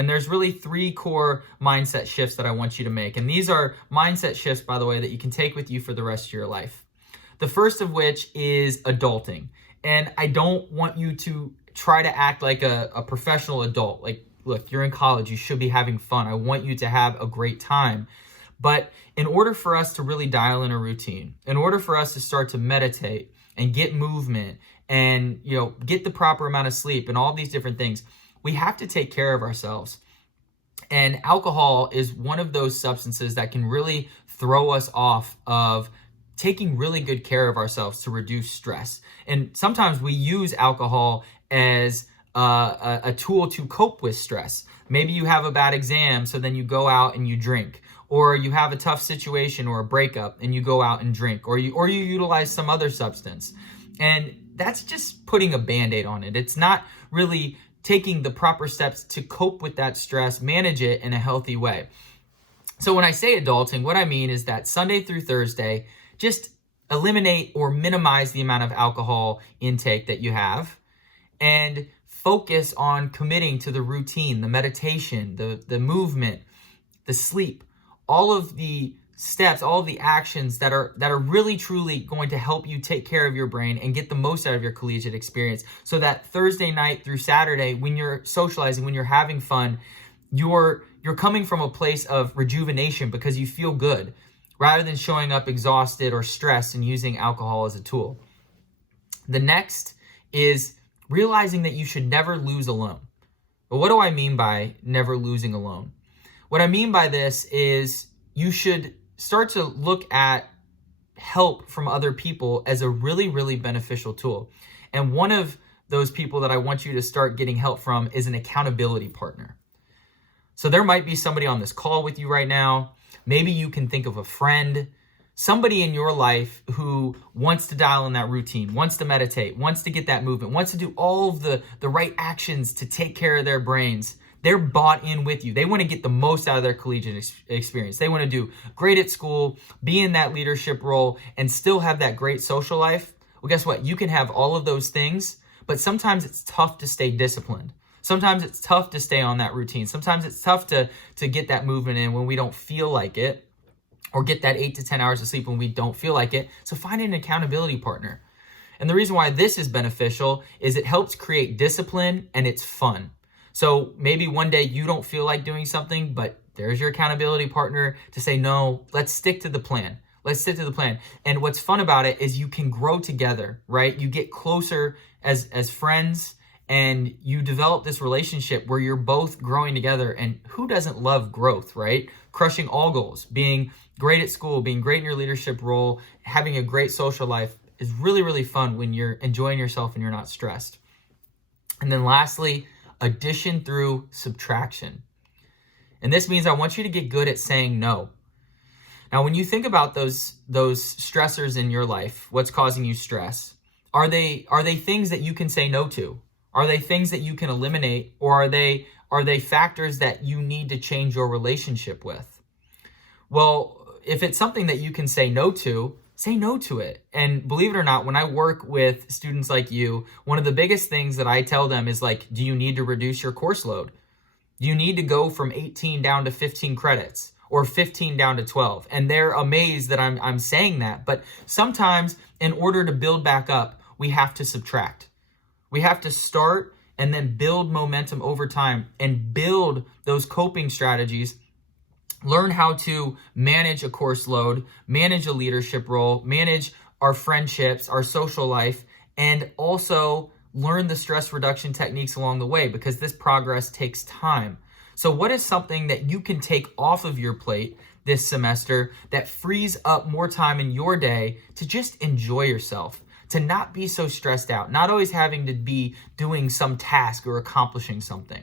And there's really 3 core mindset shifts that I want you to make. And these are mindset shifts, by the way, that you can take with you for the rest of your life. The first of which is adulting. And I don't want you to try to act like a professional adult. Like, look, you're in college, you should be having fun. I want you to have a great time. But in order for us to really dial in a routine, in order for us to start to meditate and get movement and, get the proper amount of sleep and all these different things, we have to take care of ourselves. And alcohol is one of those substances that can really throw us off of taking really good care of ourselves to reduce stress. And sometimes we use alcohol as a tool to cope with stress. Maybe you have a bad exam, so then you go out and you drink. Or you have a tough situation or a breakup and you go out and drink. Or you utilize some other substance. And that's just putting a Band-Aid on it. It's not really taking the proper steps to cope with that stress, manage it in a healthy way. So when I say adulting, what I mean is that Sunday through Thursday, just eliminate or minimize the amount of alcohol intake that you have and focus on committing to the routine, the meditation, the movement, the sleep, all of the steps, all of the actions that are really truly going to help you take care of your brain and get the most out of your collegiate experience, so that Thursday night through Saturday, when you're socializing, when you're having fun, you're coming from a place of rejuvenation because you feel good, rather than showing up exhausted or stressed and using alcohol as a tool. The next is realizing that you should never lose alone. But what do I mean by never losing alone? What I mean by this is you should start to look at help from other people as a really, really beneficial tool. And one of those people that I want you to start getting help from is an accountability partner. So there might be somebody on this call with you right now. Maybe you can think of a friend, somebody in your life who wants to dial in that routine, wants to meditate, wants to get that movement, wants to do all of the right actions to take care of their brains. They're bought in with you. They want to get the most out of their collegiate experience. They want to do great at school, be in that leadership role, and still have that great social life. Well, guess what? You can have all of those things, but sometimes it's tough to stay disciplined. Sometimes it's tough to stay on that routine. Sometimes it's tough to get that movement in when we don't feel like it, or get that 8 to 10 hours of sleep when we don't feel like it. So find an accountability partner. And the reason why this is beneficial is it helps create discipline and it's fun. So maybe one day you don't feel like doing something, but there's your accountability partner to say, no, let's stick to the plan. Let's stick to the plan. And what's fun about it is you can grow together, right? You get closer as friends, and you develop this relationship where you're both growing together. And who doesn't love growth, right? Crushing all goals, being great at school, being great in your leadership role, having a great social life is really, really fun when you're enjoying yourself and you're not stressed. And then lastly, addition through subtraction. And this means I want you to get good at saying no. Now, when you think about those stressors in your life, what's causing you stress, are they things that you can say no to? Are they things that you can eliminate, or are they factors that you need to change your relationship with? Well, if it's something that you can say no to, say no to it. And believe it or not, when I work with students like you, one of the biggest things that I tell them is like, do you need to reduce your course load? Do you need to go from 18 down to 15 credits or 15 down to 12? And they're amazed that I'm saying that. But sometimes in order to build back up, we have to subtract. We have to start and then build momentum over time and build those coping strategies. Learn how to manage a course load, manage a leadership role, manage our friendships, our social life, and also learn the stress reduction techniques along the way, because this progress takes time. So what is something that you can take off of your plate this semester that frees up more time in your day to just enjoy yourself, to not be so stressed out, not always having to be doing some task or accomplishing something?